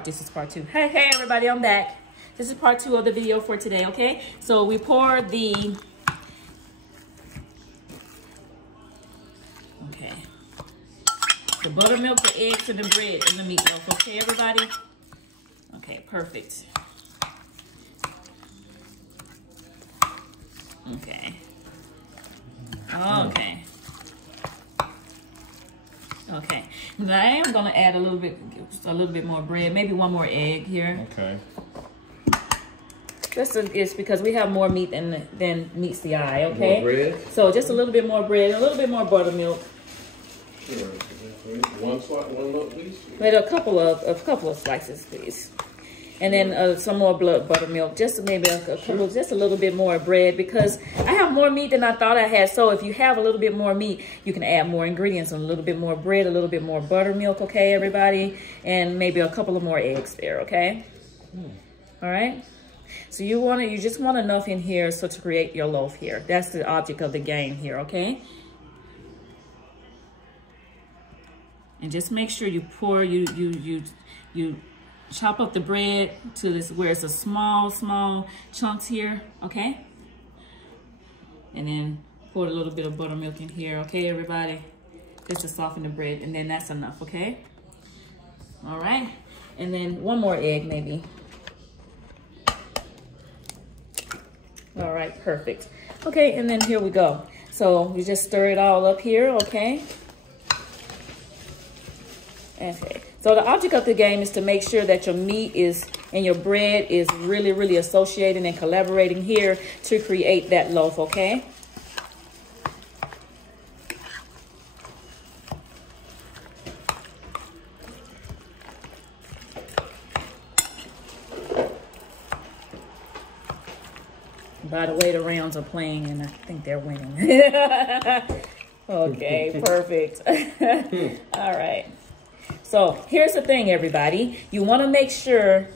This is part 2. Hey everybody, I'm back. This is part 2 of the video for today, okay? So we pour the buttermilk, the eggs, and the bread in the meatloaf, okay everybody? Okay, perfect. Okay. Okay. Now I am gonna add a little bit more bread, maybe one more egg here. Okay. It's because we have more meat than meets the eye. Okay. More bread. So just a little bit more bread, a little bit more buttermilk. Sure. One loaf, please. Wait, a couple of slices, please. And then some more buttermilk, just maybe just a little bit more bread, because I have more meat than I thought I had. So if you have a little bit more meat, you can add more ingredients, a little bit more bread, a little bit more buttermilk, okay, everybody? And maybe a couple of more eggs there, okay? All right? So you just want enough in here so to create your loaf here. That's the object of the game here, okay? And just make sure you pour, you chop up the bread to this where it's a small chunks here, okay? And then pour a little bit of buttermilk in here, okay, everybody? Just to soften the bread, and then that's enough, okay? All right, and then one more egg maybe. All right, perfect. Okay, and then here we go. So you just stir it all up here, okay? Okay. So the object of the game is to make sure that your meat and your bread is really associating and collaborating here to create that loaf, okay? By the way, the rounds are playing and I think they're winning. Okay, perfect. All right. So here's the thing, everybody. You want to make sure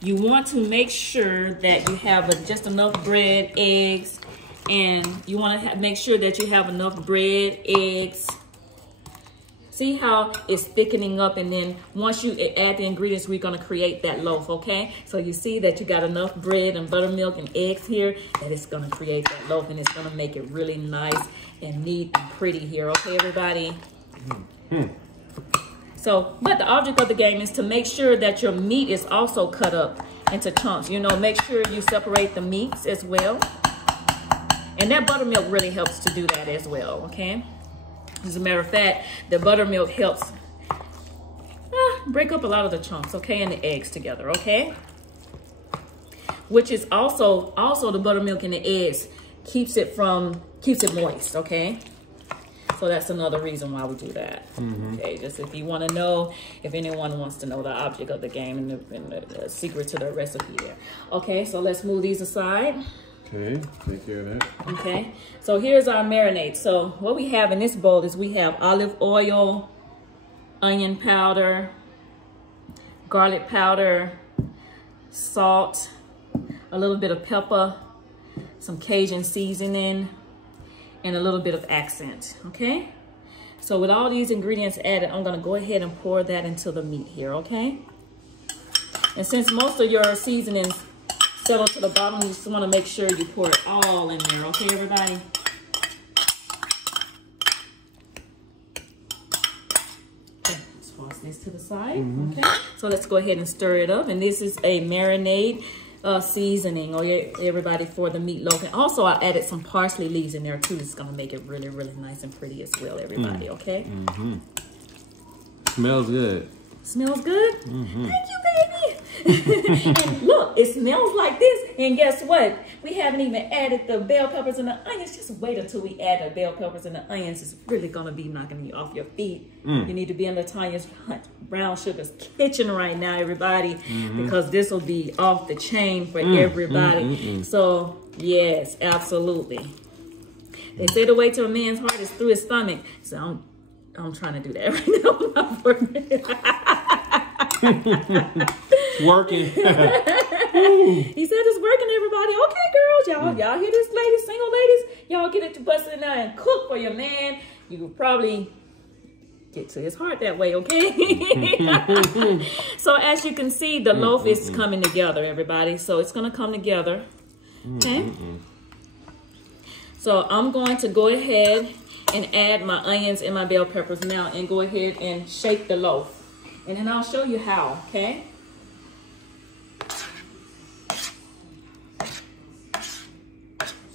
that you have just enough bread, eggs, and you want to make sure that you have enough bread, eggs. See how it's thickening up, and then once you add the ingredients, we're going to create that loaf, okay? So you see that you got enough bread and buttermilk and eggs here that it's going to create that loaf, and it's going to make it really nice and neat and pretty here, okay, everybody? So, but the object of the game is to make sure that your meat is also cut up into chunks. You know, make sure you separate the meats as well. And that buttermilk really helps to do that as well, okay? As a matter of fact, the buttermilk helps break up a lot of the chunks, okay, and the eggs together, okay? Which is also the buttermilk and the eggs keeps it moist, okay? So that's another reason why we do that. Okay, just if you want to know, if anyone wants to know the object of the game and the secret to the recipe there. Okay, so let's move these aside. Okay, take care of that. Okay, so here's our marinade. So what we have in this bowl is we have olive oil, onion powder, garlic powder, salt, a little bit of pepper, some Cajun seasoning, and a little bit of accent, okay? So with all these ingredients added, I'm gonna go ahead and pour that into the meat here, okay? And since most of your seasonings settle to the bottom, you just wanna make sure you pour it all in there, okay, everybody? Okay, let's toss this to the side, okay? So let's go ahead and stir it up, and this is a marinade seasoning, okay, everybody, for the meatloaf. And also I added some parsley leaves in there too. It's gonna make it really nice and pretty as well, everybody, okay? Smells good. Smells good? Thank you, baby. And look, it smells like this, and guess what? We haven't even added the bell peppers and the onions. Just wait until we add the bell peppers and the onions. It's really gonna be knocking you off your feet. You need to be in Latanya's Brown Sugar's kitchen right now, everybody, because this will be off the chain for everybody. So yes, absolutely. They say the way to a man's heart is through his stomach. So I'm trying to do that right now. It's working. He said it's working, everybody. Okay, girls, y'all hear this, ladies, single ladies? Y'all get it to bust in there and cook for your man. You could probably It's hard that way, okay? So as you can see, the loaf is coming together, everybody. So it's gonna come together, okay? So I'm going to go ahead and add my onions and my bell peppers now and go ahead and shake the loaf. And then I'll show you how, okay?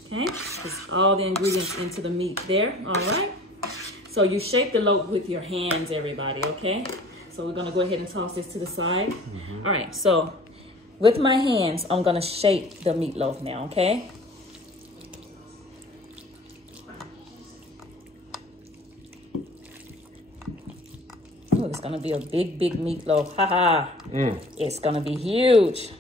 Okay, just all the ingredients into the meat there, all right? So you shake the loaf with your hands, everybody, okay? So we're gonna go ahead and toss this to the side. All right, so with my hands, I'm gonna shake the meatloaf now, okay? Oh, it's gonna be a big, big meatloaf, haha. It's gonna be huge.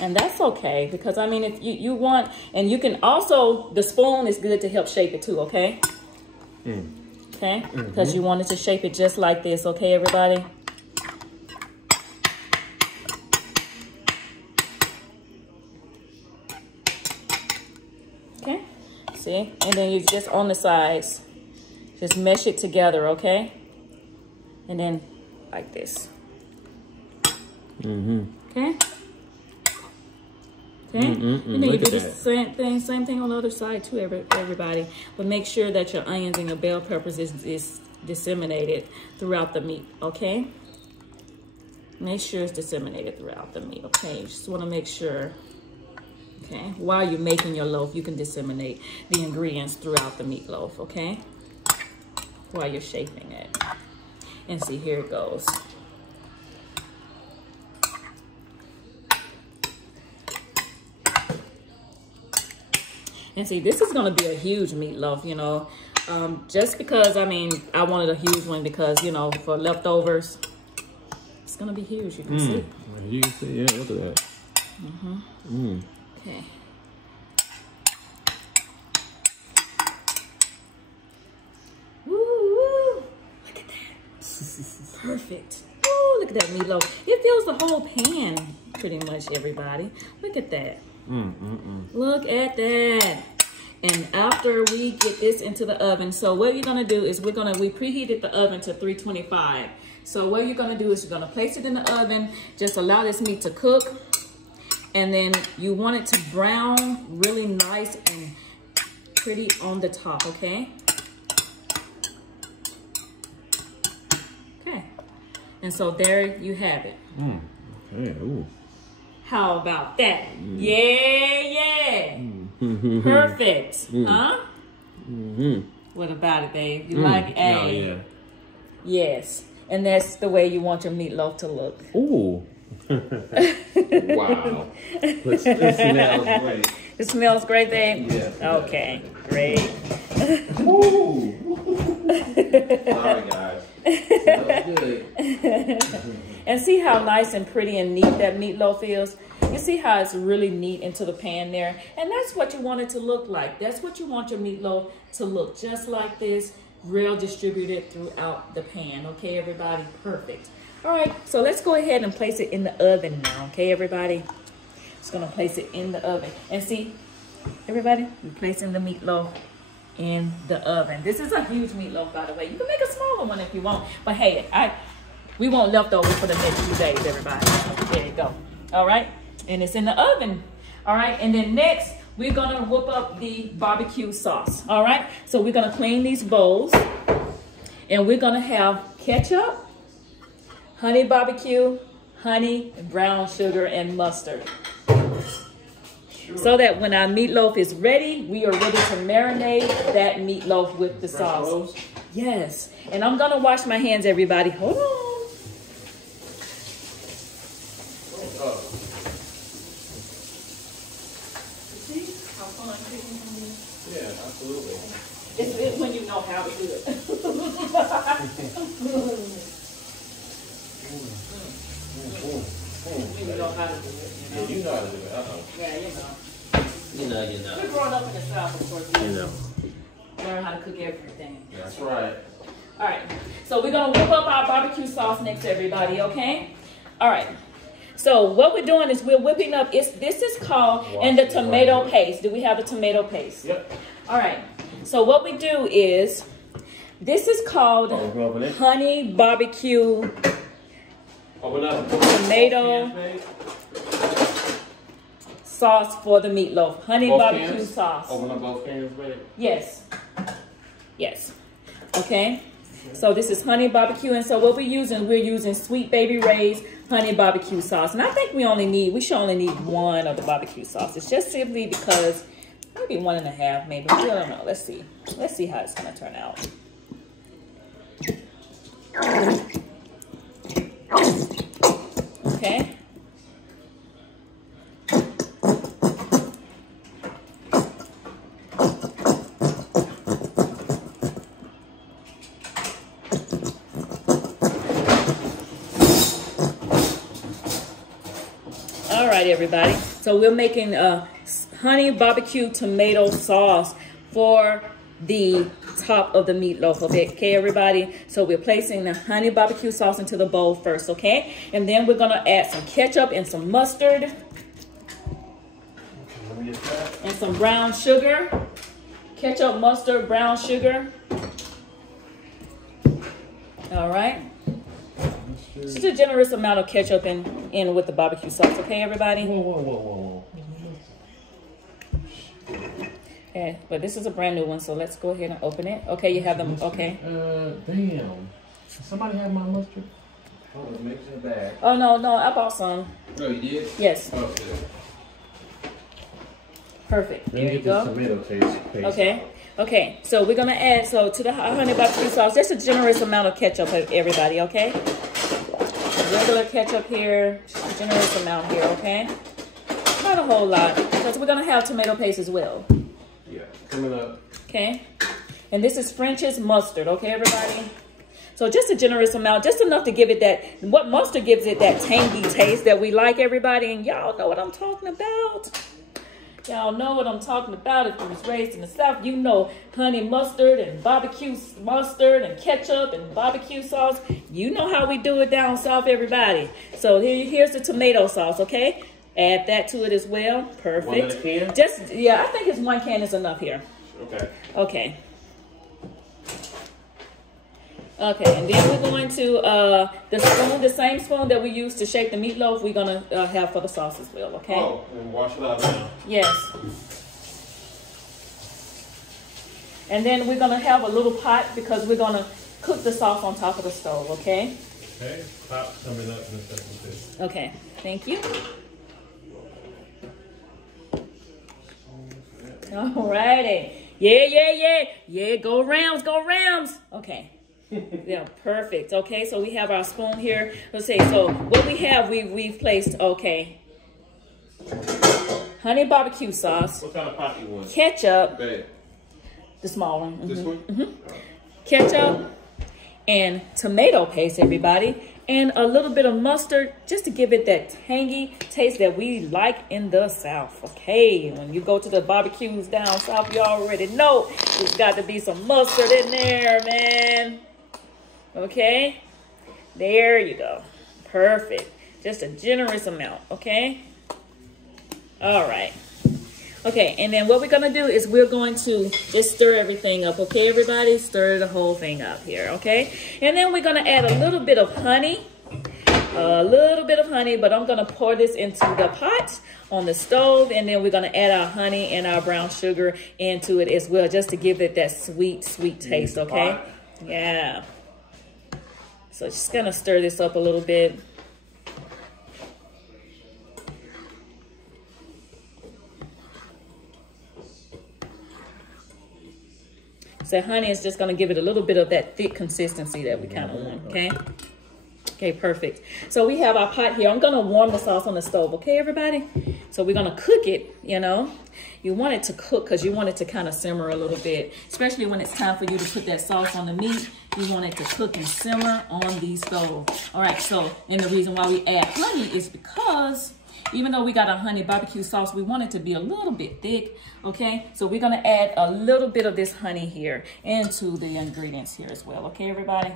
And that's okay, because I mean, if you want, and you can also, the spoon is good to help shape it too, okay? Okay, because you wanted to shape it just like this, okay, everybody? Okay, see? And then you just on the sides, just mesh it together, okay? And then like this. Okay? Okay, and then you do the same thing on the other side too, everybody. But make sure that your onions and your bell peppers is disseminated throughout the meat, okay? Make sure it's disseminated throughout the meat, okay? You just want to make sure, okay? While you're making your loaf, you can disseminate the ingredients throughout the meatloaf, okay? While you're shaping it. And see, here it goes. And see, this is going to be a huge meatloaf, you know, just because, I mean, I wanted a huge one because, you know, for leftovers, it's going to be huge, you can see. You can see, yeah, look at that. Okay. Woo, look at that. Perfect. Woo, look at that meatloaf. It fills the whole pan, pretty much, everybody. Look at that. Look at that. And after we get this into the oven, so what you're gonna do is we preheated the oven to 325. So what you're gonna do is you're gonna place it in the oven, just allow this meat to cook, and then you want it to brown really nice and pretty on the top, okay? Okay. And so there you have it. Okay, ooh. How about that? Yeah. Perfect. Huh? What about it, babe? You like it? Oh, yeah. Yes. And that's the way you want your meatloaf to look. Ooh. Wow. It smells great. It smells great, babe? Yeah. Okay, great. Ooh. Sorry, guys. Smells good. And see how nice and pretty and neat that meatloaf is? You see how it's really neat into the pan there? And that's what you want it to look like. That's what you want your meatloaf to look, just like this, real distributed throughout the pan. Okay, everybody? Perfect. All right, so let's go ahead and place it in the oven now. Okay, everybody? Just gonna place it in the oven. And see, everybody, we're placing the meatloaf in the oven. This is a huge meatloaf, by the way. You can make a smaller one if you want. But hey, we want leftovers for the next few days, everybody. There you go. All right, and it's in the oven. All right, and then next, we're gonna whip up the barbecue sauce. All right, so we're gonna clean these bowls, and we're gonna have ketchup, honey barbecue, honey, brown sugar, and mustard. So that when our meatloaf is ready, we are ready to marinate that meatloaf with the sauce. Yes, and I'm gonna wash my hands, everybody. Hold on. See how fun cooking can be? Yeah, absolutely. It's when you know how to do it. When you know how to do it, you know. Yeah, you know how to do it. Yeah, you know. You know. We're growing up in the South, of course. You know. Learn how to cook everything. That's right. All right, so we're gonna whip up our barbecue sauce next, everybody, okay? All right, So what we're doing is we're whipping up, this is called, and the tomato paste. Do we have the tomato paste? Yep. All right. So what we do is, this is called honey barbecue tomato sauce for the meatloaf. Honey barbecue sauce. Open up both cans, babe. Yes. Yes. Okay. So this is honey barbecue, and so what we're using Sweet Baby Ray's honey barbecue sauce. And I think we should only need one of the barbecue sauce. It's just simply because maybe 1.5, maybe. I don't know. Let's see. Let's see how it's gonna turn out. Okay. All right, everybody. So we're making honey barbecue tomato sauce for the top of the meatloaf. Okay, everybody. So we're placing the honey barbecue sauce into the bowl first, okay? And then we're gonna add some ketchup and some mustard and some brown sugar. Ketchup, mustard, brown sugar. All right. Just a generous amount of ketchup in with the barbecue sauce, okay, everybody? Whoa. Okay, but this is a brand new one, so let's go ahead and open it. Okay, you have them, okay. Damn. Somebody have my mustard? Oh, it makes it bad. Oh, no, I bought some. Oh, you did? Yes. Oh, good. Perfect. Let me There you get go. this tomato paste. Okay. Okay, so we're gonna add, to the honey barbecue sauce, just a generous amount of ketchup, everybody, okay? Regular ketchup here, just a generous amount here, okay? Not a whole lot, because we're gonna have tomato paste as well. Yeah, coming up. Okay, and this is French's mustard, okay, everybody? So just a generous amount, just enough to give it that, what mustard gives it that tangy taste that we like, everybody, and y'all know what I'm talking about. Y'all know what I'm talking about. If you was raised in the South, you know honey mustard and barbecue mustard and ketchup and barbecue sauce. You know how we do it down south, everybody. So here's the tomato sauce, okay? Add that to it as well. Perfect. One in a can? Just, yeah, I think it's 1 can is enough here. Okay. Okay. Okay, and then we're going to, the same spoon that we used to shake the meatloaf, we're going to have for the sauce as well, okay? Oh, and wash it out now. Yes. And then we're going to have a little pot because we're going to cook the sauce on top of the stove, okay? Okay, pot coming up in a second. Okay, thank you. All righty. Yeah, go Rams. Okay. Yeah, perfect. Okay, so we have our spoon here. Let's see. So what we have, we've placed, okay, honey barbecue sauce. What kind of pot you want? Ketchup. Babe. The small one. This one? Mm-hmm. Ketchup and tomato paste, everybody. And a little bit of mustard just to give it that tangy taste that we like in the South. Okay, when you go to the barbecues down south, you already know there's got to be some mustard in there, man. Okay, there you go. Perfect. Just a generous amount, okay? All right. Okay, and then what we're going to do is we're going to just stir everything up, okay, everybody? Stir the whole thing up here, okay? And then we're going to add a little bit of honey. But I'm going to pour this into the pot on the stove, and then we're going to add our honey and our brown sugar into it as well, just to give it that sweet taste, okay? Yeah. So just going to stir this up a little bit. So honey is just going to give it a little bit of that thick consistency that we kind of want, okay? Okay, perfect. So we have our pot here. I'm going to warm the sauce on the stove, okay, everybody? So we're going to cook it, you know. You want it to cook because you want it to kind of simmer a little bit, especially when it's time for you to put that sauce on the meat. You want it to cook and simmer on the stove. All right, so, and the reason why we add honey is because even though we got a honey barbecue sauce, we want it to be a little bit thick, okay? So we're going to add a little bit of this honey here into the ingredients here as well, okay, everybody?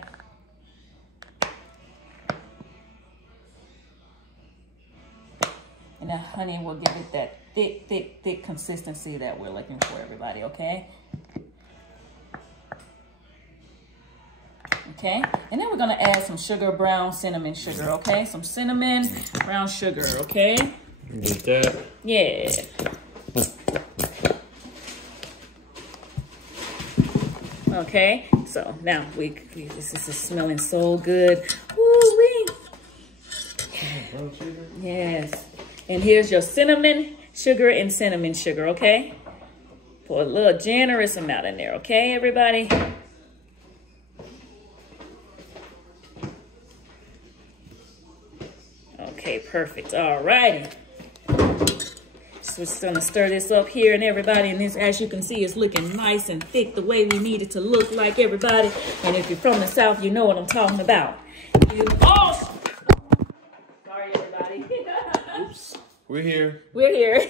And that honey will give it that thick consistency that we're looking for, everybody, okay? Okay, and then we're gonna add some sugar, brown cinnamon sugar, okay? Some cinnamon, brown sugar, okay? Get that? Yeah. Okay, so now this is smelling so good. Woo-wee. Yes, and here's your cinnamon sugar and cinnamon sugar, okay? Pour a little generous amount in there, okay, everybody? Okay, perfect. All righty. So we're just gonna stir this up here, and everybody, and this, as you can see, is looking nice and thick the way we need it to look like, everybody. And if you're from the South, you know what I'm talking about. Oh! Sorry, everybody. Oops. We're here. We're here.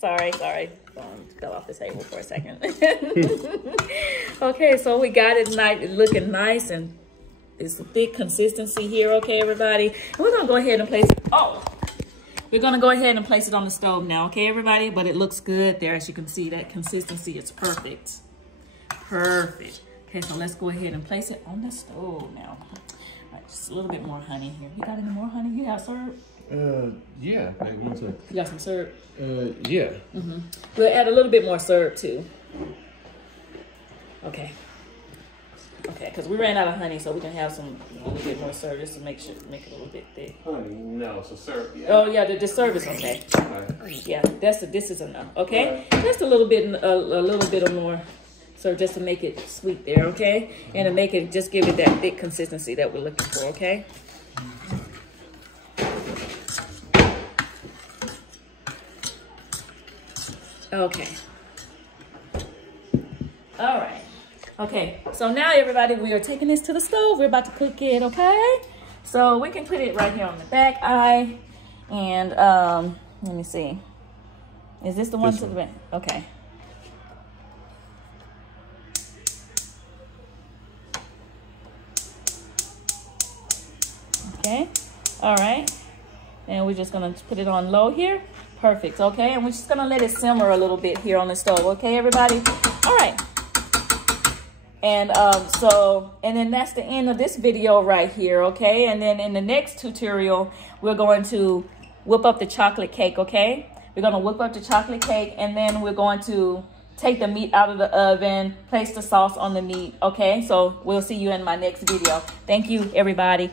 Sorry. Fell off the table for a second. Okay, so we got it looking nice, and it's a thick consistency here, okay, everybody? And we're gonna go ahead and place it. We're gonna go ahead and place it on the stove now, okay, everybody? But it looks good there, as you can see. That consistency is perfect. Perfect. Okay, so let's go ahead and place it on the stove now. All right, just a little bit more honey here. You got any more honey? You got syrup? Yeah. Maybe one second. You got some syrup? Yeah. We'll add a little bit more syrup too. Okay. Okay, because we ran out of honey, so we can have some a little bit more syrup just to make it a little bit thick. Honey, no, so syrup. Yeah. Oh yeah, the syrup is okay. Yeah, this is enough. Okay, just a little bit of more syrup just to make it sweet there. Okay, and to make it, just give it that thick consistency that we're looking for. Okay. Okay. All right. Okay, so now everybody, we are taking this to the stove. We're about to cook it, okay? So we can put it right here on the back eye. And let me see. Is this the one to the back? Okay. Okay, all right. And we're just gonna put it on low here. Perfect, okay? And we're just gonna let it simmer a little bit here on the stove, okay, everybody? All right. And and then that's the end of this video right here, okay? And then in the next tutorial, we're going to whip up the chocolate cake, okay? We're gonna whip up the chocolate cake, and then we're going to take the meat out of the oven, place the sauce on the meat, okay? So we'll see you in my next video. Thank you, everybody.